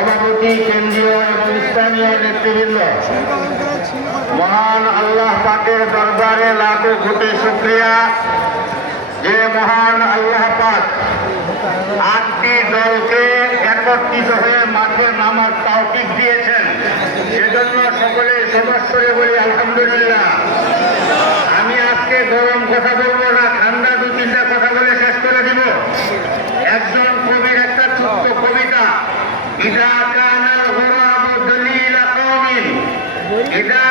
সভাপতি, কেন্দ্রীয় এবং স্থানীয় নেতৃবৃন্দ, মহান আল্লাহ পাকের দরবারে লাখো কোটি শুকরিয়া যে মহান আল্লাহ পাক 8টি দলকে একত্রিত হয়ে মাঠে নামার তৌফিক দিয়েছেন। সেজন্য সকলে সদস্যরে বলি আলহামদুলিল্লাহ। আমি আজকে গরম কথা বলবো না, ঠান্ডা 2-3টা কথা বলে শেষ করে দিব। একজন কবির একটা ছোট্ট কবিতা, ইদা কানাল গুরাবু দলিলা কওমিন, ইদা